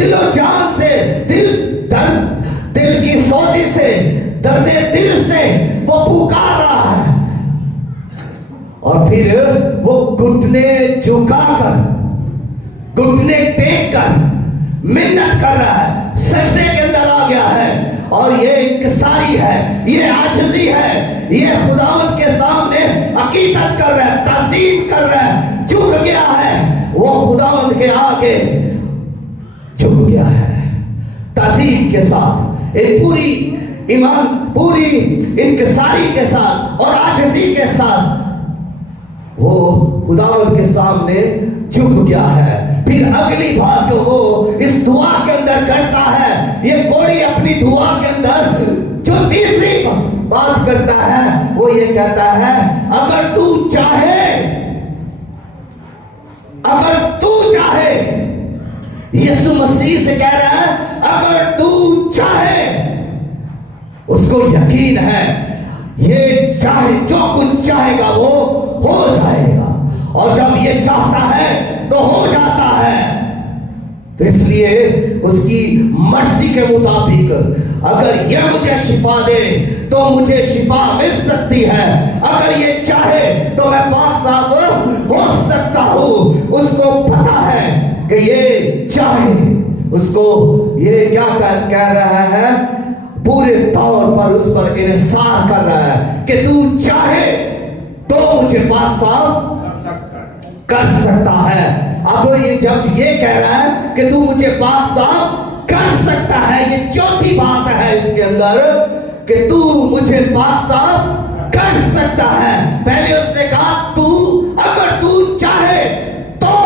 دل و جان سے، دل کی سوزی سے، درد دل سے وہ پکار رہا ہے، اور پھر وہ گھٹنے جھکا کر، گھٹنے ٹیک کر منت کر رہا ہے، سجدے کے اندر آ گیا ہے، اور یہ انکساری ہے، یہ عاجزی ہے، یہ خداوند کے سامنے عقیدت کر رہا ہے، تعظیم کر رہا ہے، جھک گیا ہے، وہ خداوند کے آگے جھک گیا ہے تعظیم کے ساتھ، ایک پوری ایمان، پوری انکساری کے ساتھ اور عاجزی کے ساتھ وہ خداوند کے سامنے جھک گیا ہے۔ پھر اگلی بات جو وہ اس دعا کے اندر کرتا ہے، یہ کوڑی اپنی دعا کے اندر جو تیسری بات کرتا ہے وہ یہ کہتا ہے، اگر تو چاہے، اگر تو چاہے، یسوع مسیح سے کہہ رہا ہے اگر تو چاہے، اس کو یقین ہے یہ چاہے، جو کچھ چاہے گا وہ ہو جائے گا، اور جب یہ چاہتا ہے تو ہو جاتا ہے۔ تو اس لیے اس کی مرضی کے مطابق اگر یہ مجھے شفا دے تو مجھے شفا مل سکتی ہے، اگر یہ چاہے تو میں پاک صاحب ہو سکتا ہوں۔ اس کو پتا ہے کہ یہ چاہے، اس کو یہ کیا کہہ رہا ہے، پورے طور پر اس پر انحصار کر رہا ہے کہ تو چاہے تو مجھے پاک صاحب کر سکتا ہے۔ اب یہ جب یہ کہہ رہا ہے کہ تو مجھے پاک صاحب کر سکتا ہے، یہ چوتھی بات ہے اس کے اندر کہ تو مجھے پاک صاحب کر سکتا ہے۔ پہلے اس نے کہا تو اگر تو چاہے تو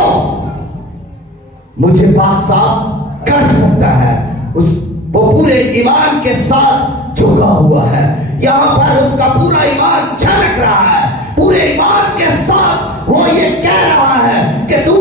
مجھے پاک صاحب کر سکتا ہے، وہ پورے ایمان کے ساتھ جھکا ہوا ہے۔ یہاں پر اس کا پورا ایمان چھلک رہا ہے، پورے ایمان کے ساتھ وہ یہ کہہ رہا ہے کہ تو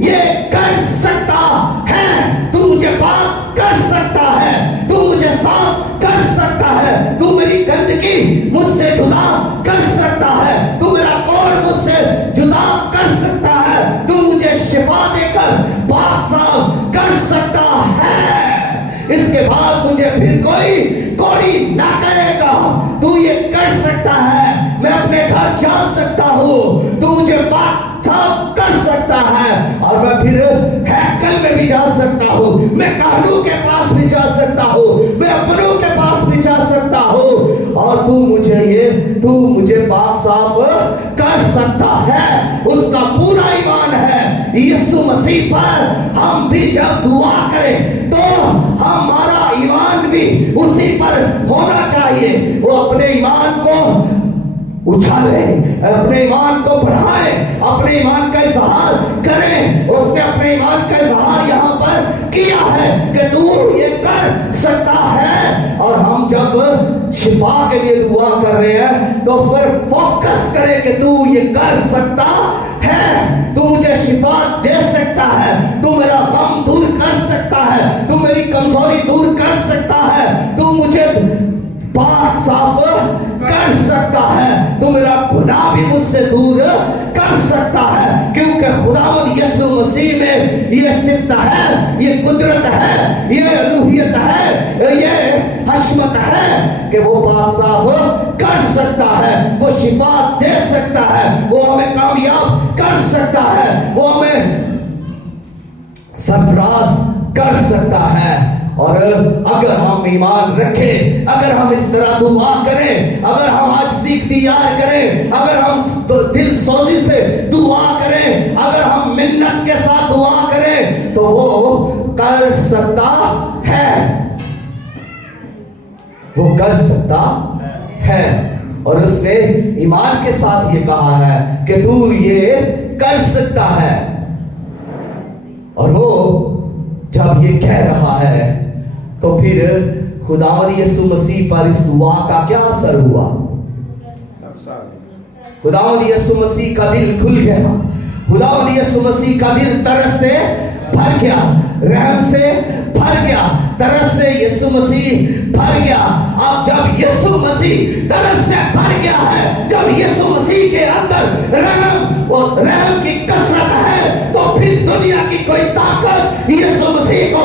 یہ کر سکتا ہے، تو مجھے پاک کر سکتا ہے، تو مجھے صاف کر سکتا ہے، تو میری گندگی مجھ سے جدا کر سکتا ہے، تو میرا کوڑ مجھ سے جدا کر سکتا ہے، تو مجھے شفا دے کر پاک صاف کر سکتا ہے۔ اس کے بعد مجھے پھر کوئی کوڑی نہ کرے گا، تو یہ کر سکتا ہے، میں اپنے گھر جا سکتا ہوں، تو مجھے پاک صاف کر سکتا ہے، اور میں پھر ہیکل میں بھی جا سکتا ہوں، میں کاہنوں کے پاس بھی جا سکتا ہوں، میں اپنوں کے پاس بھی جا سکتا ہوں، اور تو مجھے پاک صاف کر سکتا ہے۔ اس کا پورا ایمان ہے یسوع مسیح پر۔ ہم بھی جب دعا کریں تو ہمارا ایمان بھی اسی پر ہونا چاہیے۔ وہ اپنے ایمان کو اچھالیں، اپنے ایمان کو بڑھائیں، اپنے ایمان کا اظہار کریں۔ اس نے اپنے ایمان کا اظہار یہاں پر کیا ہے کہ تو یہ کر سکتا ہے، اور ہم جب شفا کے لیے دعا کر رہے ہیں تو پھر فوکس کریں کہ تو یہ کر سکتا ہے، تو مجھے شفا دے سکتا ہے، تو میرا غم دور کر سکتا ہے، تو میری کمزوری دور کر سکتا ہے، تو مجھے پاک صاف کر سکتا ہے، تو میرا گناہ بھی مجھ سے دور کر سکتا ہے، کیونکہ خداوند یسوع مسیح میں یہ صفت ہے، یہ قدرت ہے، یہ الوہیت ہے، یہ حشمت ہے کہ وہ پاک صاف کر سکتا ہے، وہ شفا دے سکتا ہے، وہ ہمیں کامیاب کر سکتا ہے، وہ ہمیں سرفراز کر سکتا ہے۔ اور اگر ہم ایمان رکھیں، اگر ہم اس طرح دعا کریں، اگر ہم عاجزی اختیار کریں، اگر ہم دل سوزی سے دعا کریں، اگر ہم منت کے ساتھ دعا کریں تو وہ کر سکتا ہے، وہ کر سکتا ہے۔ اور اس نے ایمان کے ساتھ یہ کہا ہے کہ تو یہ کر سکتا ہے، اور وہ جب یہ کہہ رہا ہے تو پھر خداوند یسوع مسیح پر اس دعا کا کیا اثر ہوا؟ خداوند یسوع مسیح کا دل کھل گیا، خداوند یسوع مسیح کا دل ترس سے بھر گیا، رحم سے بھر گیا، ترس سے یسوع مسیح بھر گیا۔ اب جب یسوع مسیح ترس سے بھر گیا ہے، جب یسوع مسیح کے اندر رحم اور رحم کی کثرت ہے، تو پھر دنیا کی کوئی طاقت یسوع مسیح کو